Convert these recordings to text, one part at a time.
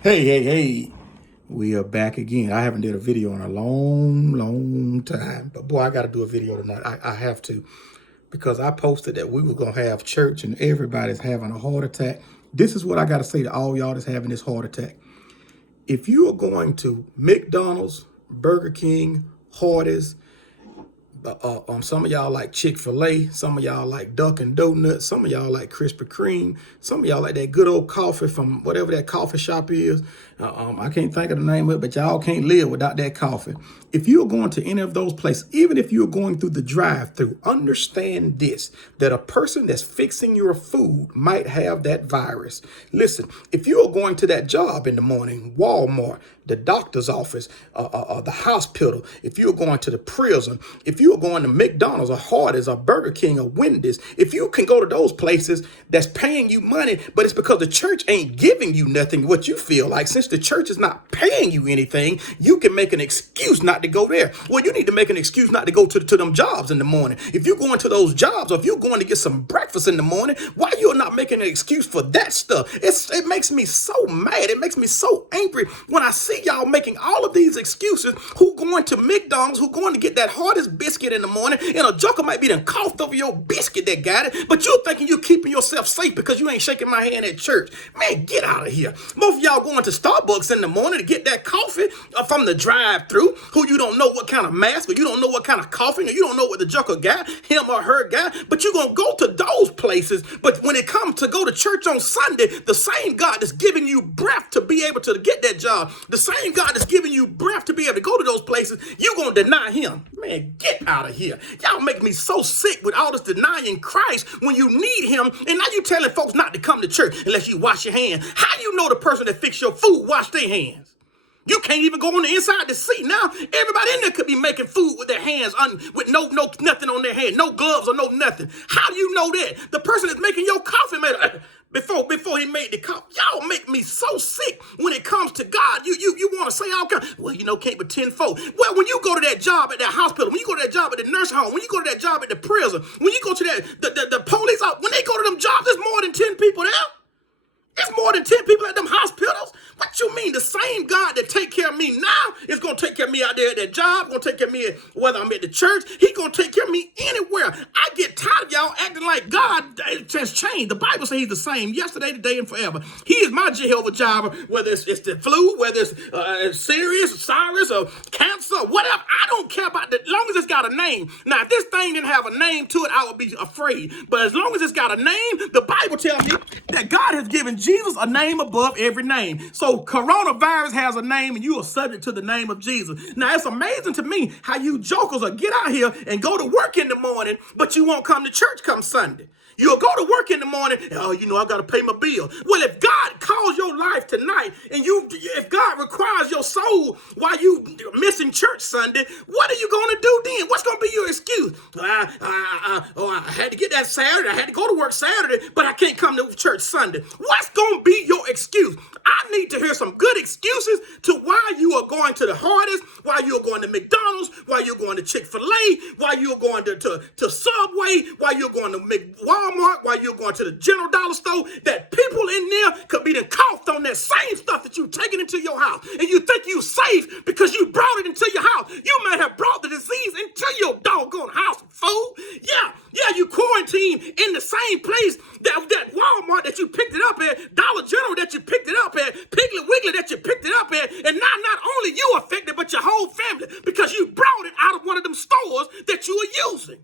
Hey. We are back again. I haven't did a video in a long time. But boy, I got to do a video tonight. I have to. Because I posted that we were going to have church and everybody's having a heart attack. This is what I got to say to all y'all that's having this heart attack. If you are going to McDonald's, Burger King, Hardee's, some of y'all like Chick-fil-A, some of y'all like Dunkin' Donuts, some of y'all like Krispy Kreme, some of y'all like that good old coffee from whatever that coffee shop is. I can't think of the name of it, but y'all can't live without that coffee. If you're going to any of those places, even if you're going through the drive-through, understand this, that a person that's fixing your food might have that virus. Listen, if you're going to that job in the morning, Walmart, the doctor's office, the hospital, if you're going to the prison, if you're going to McDonald's or Hardee's or Burger King or Wendy's, if you can go to those places that's paying you money, but it's because the church ain't giving you nothing, what you feel like, since the church is not paying you anything, you can make an excuse not to go there. Well, you need to make an excuse not to go to them jobs in the morning. If you're going to those jobs or if you're going to get some breakfast in the morning, why you're not making an excuse for that stuff? It makes me so mad. It makes me so angry when I see y'all making all of these excuses. Who going to McDonald's, who going to get that hardest biscuit in the morning, and a joker might be done coughed over your biscuit that got it, but you're thinking you're keeping yourself safe because you ain't shaking my hand at church. Man, get out of here. Most of y'all going to Starbucks in the morning to get that coffee from the drive-thru, who you don't know what kind of mask, or you don't know what kind of coughing, or you don't know what the joker got, him or her got, but you're going to go to those places. But when it comes to go to church on Sunday, the same God that's giving you breath to be able to get that job, the same God that's giving you breath to be able to go to those places, you're going to deny him. Man, get out of here. Y'all make me so sick with all this denying Christ when you need him, and now you telling folks not to come to church unless you wash your hands. How you know the person that fixed your food washed their hands? You can't even go on the inside to see. Now, everybody in there could be making food with their hands, with no nothing on their hand, no gloves or no nothing. How do you know that? The person that's making your coffee made before he made the coffee. Y'all make me so sick when it comes to God. You want to say all kinds. Well, can't but 10 folk. Well, when you go to that job at that hospital, when you go to that job at the nursing home, when you go to that job at the prison, when you go to the police, when they go to them jobs, there's more than 10 people there. There's more than 10 people at them hospitals. What you mean? The same God that take care of me now is going to take care of me out there at that job, going to take care of me whether I'm at the church. He's going to take care of me anywhere. I get tired of y'all acting like God has changed. The Bible says he's the same yesterday, today, and forever. He is my Jehovah Jireh, whether it's the flu, whether it's serious, Cyrus, or cancer, whatever. I don't care about that, as long as it's got a name. Now, if this thing didn't have a name to it, I would be afraid. But as long as it's got a name, the Bible tells me that God has given Jesus a name above every name. So coronavirus has a name and you are subject to the name of Jesus. Now it's amazing to me how you jokers will get out here and go to work in the morning, but you won't come to church come Sunday. You'll go to work in the morning, I got to pay my bill. Well, if God calls your life tonight and if God requires your soul while you missing church Sunday, what are you going to do then? What's going to be your excuse? I had to get that Saturday. I had to go to work Saturday, but I can't come to church Sunday. What's going to be your excuse? I need to hear some good excuses to why you are going to the Hardee's, why you're going to McDonald's, why you're going to Chick-fil-A, why you're going to Subway, why you're going to Walmart, why you're going to the General Dollar store, that people in there could be coughed on that same stuff that you taking into your house. And you think you safe because you brought it into your house. You may have brought the disease into your doggone house, fool. Yeah, you quarantine in the same place that Walmart that you picked it up at, Dollar General that you picked it up at, Piggly Wiggly that you picked it up at, and now not only you affected, but your whole family because you brought it out of one of them stores that you are using,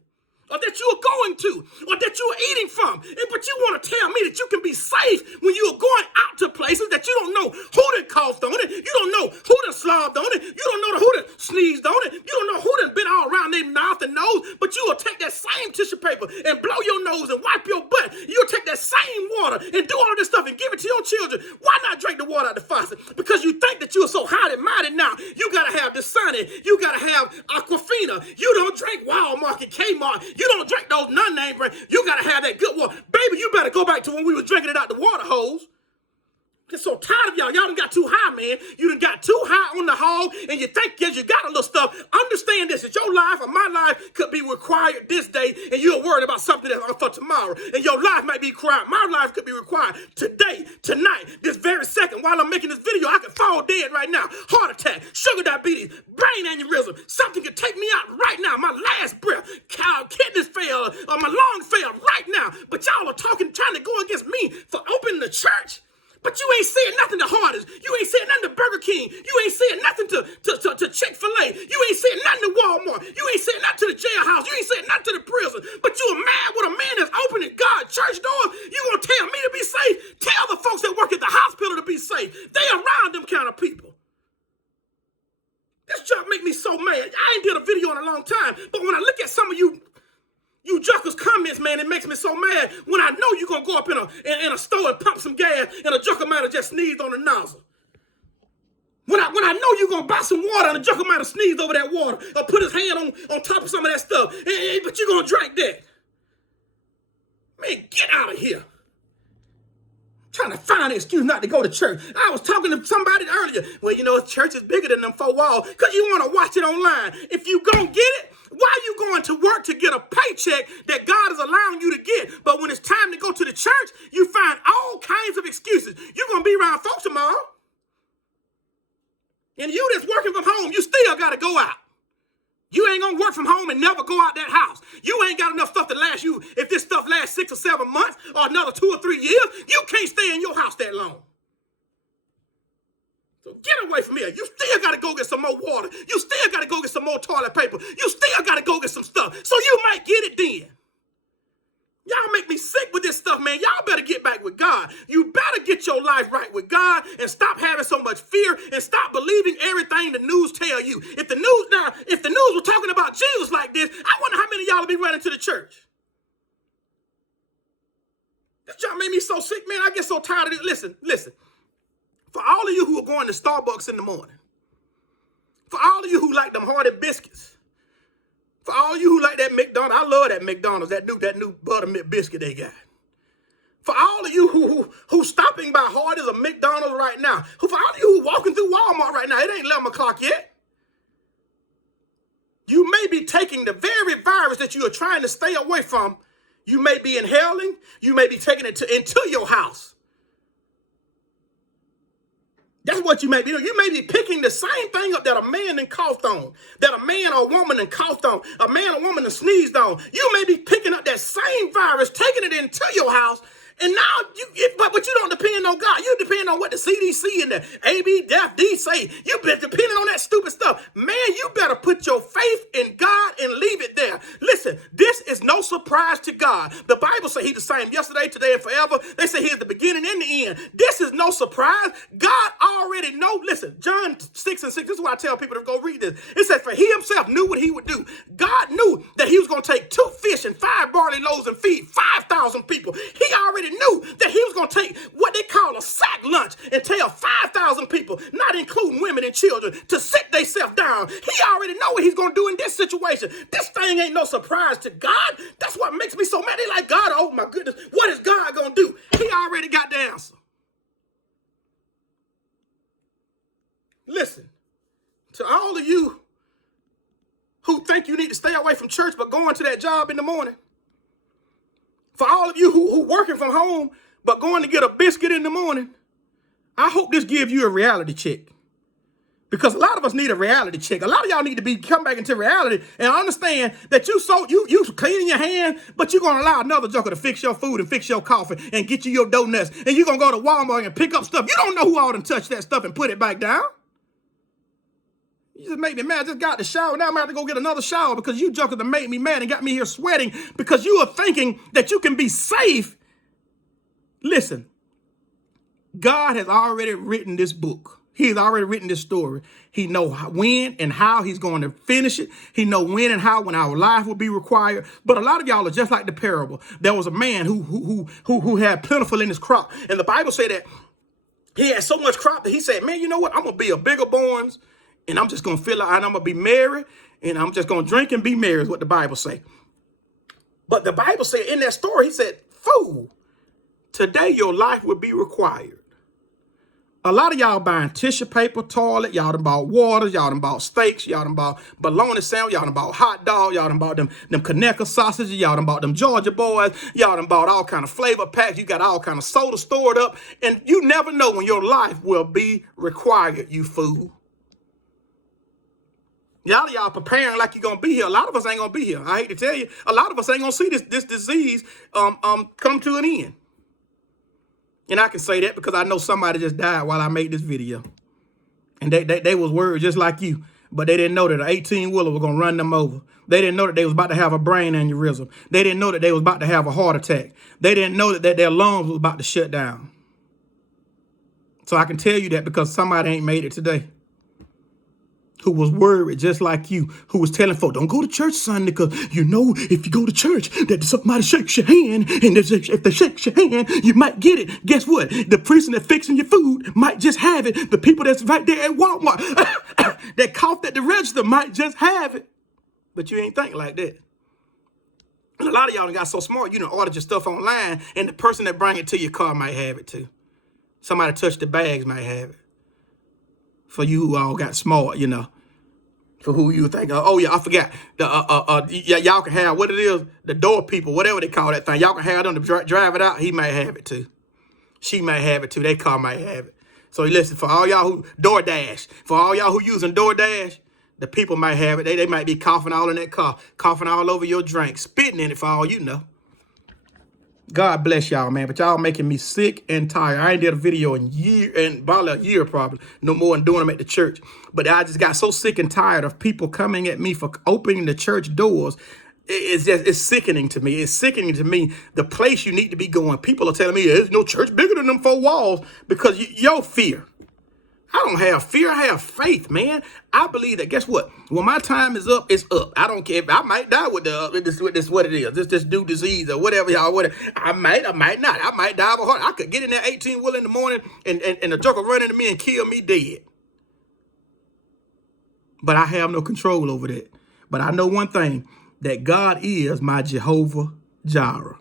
or that you are going to, or that you are eating from. But you want to tell me that you can be safe when you are going out to places that you don't know who done coughed on it, you don't know who done slobbed on it, you don't know who done sneezed on it, you don't know who done been all around their mouth and nose, but you will take that same tissue paper and blow your nose and wipe your butt. You'll take that same water and do all this stuff and give it to your children. Why not drink the water out the faucet? Because you think that you are so highly minded now. You got to have Dasani, you got to have Aquafina. You don't drink Walmart and Kmart. You don't drink those non-name brands. You got to have that good water. Baby, you better go back to when we was drinking it out the water hose. Get so tired of y'all. Y'all done got too high, man. You done got too high on the hog, and you think you got a little stuff. Understand this, that your life or my life could be required this day, and you're worried about something that's for tomorrow. And your life might be required. My life could be required today, tonight, this very second. While I'm making this video, I could fall dead right now. Heart attack, sugar diabetes, brain aneurysm. Something could take me out right now. My last breath, kidneys fail, or my lungs fail right now. But y'all are talking, trying to go against me for opening the church. But you ain't saying nothing to Hardee's. You ain't saying nothing to Burger King. You ain't saying nothing to Chick-fil-A. You ain't saying nothing to Walmart. You ain't saying nothing to the jailhouse. You ain't saying nothing to the prison. But you are mad with a man that's opening God's church doors. You gonna tell me to be safe? Tell the folks that work at the hospital to be safe. They around them kind of people. This junk make me so mad. I ain't did a video in a long time. But when I look at some of you jokers' comments, man, it makes me so mad when I know you're going to go up in a store and pump some gas and a joker might have just sneezed on the nozzle. When I know you're going to buy some water and a joker might have sneezed over that water or put his hand on top of some of that stuff, but you're going to drink that. Man, get out of here. I'm trying to find an excuse not to go to church. I was talking to somebody earlier. Well, you know, church is bigger than them four walls because you want to watch it online. If you going to get it, why are you going to work to get a paycheck that God is allowing you to get? But when it's time to go to the church, you find all kinds of excuses. You're going to be around folks tomorrow. And you that's working from home, you still got to go out. You ain't going to work from home and never go out that house. You ain't got enough stuff to last you. If this stuff lasts 6 or 7 months or another 2 or 3 years, you can't stay in your house that long. So get away from here. You still got to go get some more water. You still got to go get some more toilet paper. You still got to go get some stuff. So you might get it then. Y'all make me sick with this stuff, man. Y'all better get back with God. You better get your life right with God and stop having so much fear and stop believing everything the news tell you. If the news were talking about Jesus like this, I wonder how many of y'all would be running to the church. This job made me so sick, man. I get so tired of it. Listen. For all of you who are going to Starbucks in the morning, for all of you who like them Hardy biscuits, for all of you who like that McDonald's, I love that McDonald's, that new buttermilk biscuit they got. For all of you who stopping by Hardee's or McDonald's right now, for all of you who walking through Walmart right now, it ain't 11 o'clock yet. You may be taking the very virus that you are trying to stay away from. You may be inhaling. You may be taking it into your house. That's what you may be doing. You may be picking the same thing up that a man done coughed on, that a man or a woman done coughed on, a man or woman done sneezed on. You may be picking up that same virus, taking it into your house, and now but you don't depend on God. You depend on what the CDC and the ABFD say. You been depending on that stupid stuff. Man, you better put your faith in God and leave it there. Listen, this is no surprise to God. The Bible says he's the same yesterday, today, and forever. They say he's the beginning and the end. This is no surprise. God already knows. Listen, John 6:6, this is why I tell people to go read this. It says, for he himself knew what he would do. God knew that he was going to take 2 fish and 5 barley loaves and feed 5,000 people. He already knew that he was going to take what they call a sack lunch and tell 5,000 people, not including women and children, to sit themselves down. He already know what he's going to do in this situation. This thing ain't no surprise to God. That's what makes me so mad. They like, God, oh my goodness, what is God going to do? He already got the answer. Listen, to all of you who think you need to stay away from church but going to that job in the morning, for all of you who working from home but going to get a biscuit in the morning, I hope this gives you a reality check. Because a lot of us need a reality check. A lot of y'all need to come back into reality and understand that you cleaning your hands, but you're going to allow another joker to fix your food and fix your coffee and get you your donuts. And you're going to go to Walmart and pick up stuff. You don't know who all done touched that stuff and put it back down. You just make me mad. I just got the shower. Now I'm going to have to go get another shower because you jokers that made me mad and got me here sweating because you are thinking that you can be safe. Listen, God has already written this book. He has already written this story. He knows when and how he's going to finish it. He knows when and how when our life will be required. But a lot of y'all are just like the parable. There was a man who had plentiful in his crop. And the Bible said that he had so much crop that he said, man, you know what? I'm going to be a bigger barns. And I'm just going to fill out, and I'm going to be merry, and I'm just going to drink and be merry is what the Bible say. But the Bible said in that story, he said, fool, today your life will be required. A lot of y'all buying tissue paper, toilet, y'all done bought waters, y'all done bought steaks, y'all done bought bologna sandwich, y'all done bought hot dog, y'all done bought them Conecuh sausages, y'all done bought them Georgia boys, y'all done bought all kind of flavor packs, you got all kind of soda stored up, and you never know when your life will be required, you fool. Y'all preparing like you're gonna be here. A lot of us ain't gonna be here. I hate to tell you, a lot of us ain't gonna see this disease come to an end. And I can say that because I know somebody just died while I made this video. And they was worried just like you. But they didn't know that an 18-wheeler was going to run them over. They didn't know that they was about to have a brain aneurysm. They didn't know that they was about to have a heart attack. They didn't know that their lungs was about to shut down. So I can tell you that because somebody ain't made it today, who was worried just like you, who was telling folks, don't go to church Sunday because you know if you go to church that somebody shakes your hand, and if they shake your hand, you might get it. Guess what? The person that's fixing your food might just have it. The people that's right there at Walmart that coughed at the register might just have it. But you ain't think like that. And a lot of y'all got so smart, you done ordered your stuff online, and the person that bring it to your car might have it too. Somebody touched the bags might have it. For you who all got smart, you know. For who you think, oh yeah, I forgot. Y'all can have what it is, the door people, whatever they call that thing. Y'all can have them to drive it out. He might have it too. She might have it too. They car might have it. So listen, for all y'all who DoorDash, for all y'all who using DoorDash, the people might have it. They might be coughing all in that car, coughing all over your drink, spitting in it for all you know. God bless y'all, man. But y'all making me sick and tired. I ain't did a video in about a year probably. No more than doing them at the church. But I just got so sick and tired of people coming at me for opening the church doors. It's sickening to me. It's sickening to me, the place you need to be going. People are telling me there's no church bigger than them 4 walls because your fear. I don't have fear. I have faith, man. I believe that. Guess what? When my time is up, it's up. I don't care if I might die with this what it is. This new disease or whatever y'all. Whatever. I might not. I might die of a heart. I could get in there 18-wheeler in the morning and the joker run into me and kill me dead. But I have no control over that. But I know one thing, that God is my Jehovah Jireh.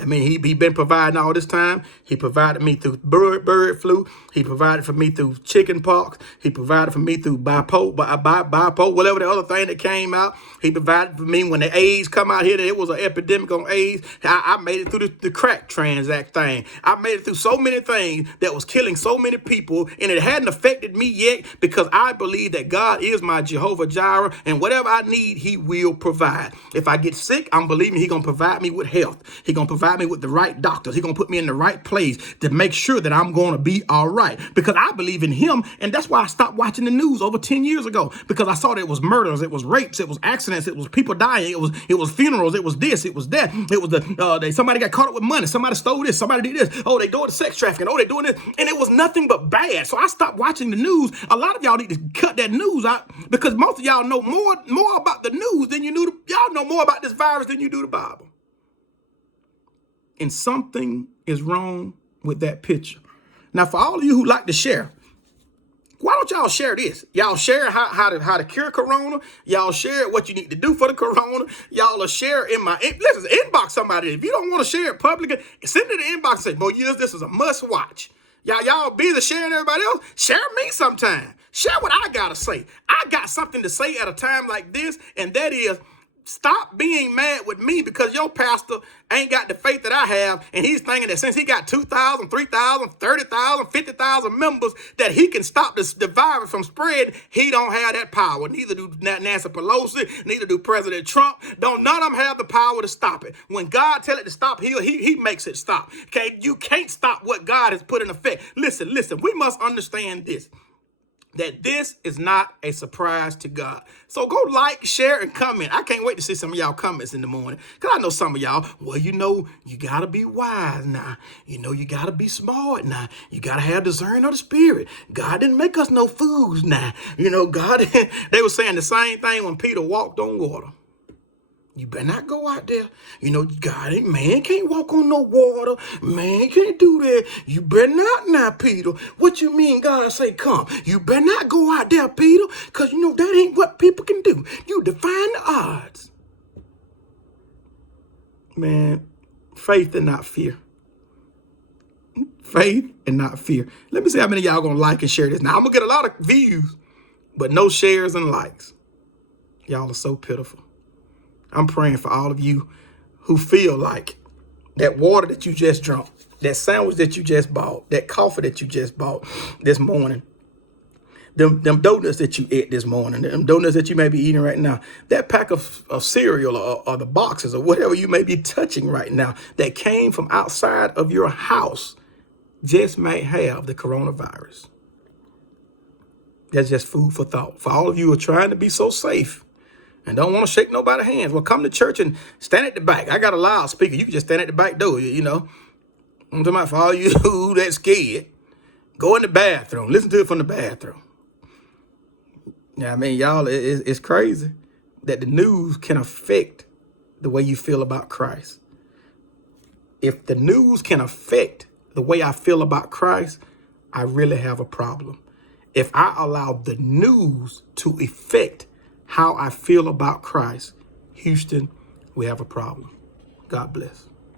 I mean, he been providing all this time. He provided me through bird flu. He provided for me through chicken pox. He provided for me through bipolar, whatever the other thing that came out. He provided for me when the AIDS come out here, that it was an epidemic on AIDS. I made it through the crack transact thing. I made it through so many things that was killing so many people, and it hadn't affected me yet because I believe that God is my Jehovah Jireh, and whatever I need, he will provide. If I get sick, I'm believing he's going to provide me with health. He's going to provide me with the right doctors. He's going to put me in the right place to make sure that I'm going to be all right because I believe in him. And that's why I stopped watching the news over 10 years ago, because I saw that it was murders, it was rapes, it was accidents, it was people dying, it was funerals, it was this, it was that, it was somebody got caught up with money, somebody stole this, somebody did this, oh, they doing the sex trafficking, oh, they doing this, and it was nothing but bad. So I stopped watching the news. A lot of y'all need to cut that news out because most of y'all know more about the news than you knew. Y'all know more about this virus than you do the Bible. And something is wrong with that picture. Now, for all of you who like to share, why don't y'all share this? Y'all share how to cure corona. Y'all share what you need to do for the corona. Y'all will share in my, listen, inbox somebody. If you don't want to share it publicly, send it in the inbox and say, boy, this is a must watch. Y'all busy sharing everybody else? Share me sometime. Share what I got to say. I got something to say at a time like this, and that is, stop being mad with me because your pastor ain't got the faith that I have, and he's thinking that since he got 2,000, 3,000, 30,000, 50,000 members, that he can stop the virus from spreading. He don't have that power. Neither do Nancy Pelosi, neither do President Trump. None of them have the power to stop it. When God tell it to stop, he makes it stop. Okay, you can't stop what God has put in effect. Listen, we must understand this, that this is not a surprise to God. So go like, share, and comment. I can't wait to see some of y'all comments in the morning, because I know some of y'all, well, you got to be wise now. You got to be smart now. You got to have discernment of the spirit. God didn't make us no fools now. God, they were saying the same thing when Peter walked on water. You better not go out there. God ain't, man can't walk on no water. Man can't do that. You better not now, Peter. What you mean God say come? You better not go out there, Peter, because that ain't what people can do. You define the odds. Man, faith and not fear. faith and not fear. Let me see how many of y'all gonna like and share this. Now I'm gonna get a lot of views, but no shares and likes. Y'all are so pitiful. I'm praying for all of you who feel like that water that you just drank, that sandwich that you just bought, that coffee that you just bought this morning, them donuts that you ate this morning, them donuts that you may be eating right now, that pack of cereal or the boxes or whatever you may be touching right now that came from outside of your house just may have the coronavirus. That's just food for thought. For all of you who are trying to be so safe and don't want to shake nobody's hands, well, come to church and stand at the back. I got a loudspeaker. You can just stand at the back door, you know. I'm talking about for all you that's scared, go in the bathroom. Listen to it from the bathroom. Yeah, I mean, y'all, it's crazy that the news can affect the way you feel about Christ. If the news can affect the way I feel about Christ, I really have a problem. If I allow the news to affect how I feel about Christ, Houston, we have a problem. God bless.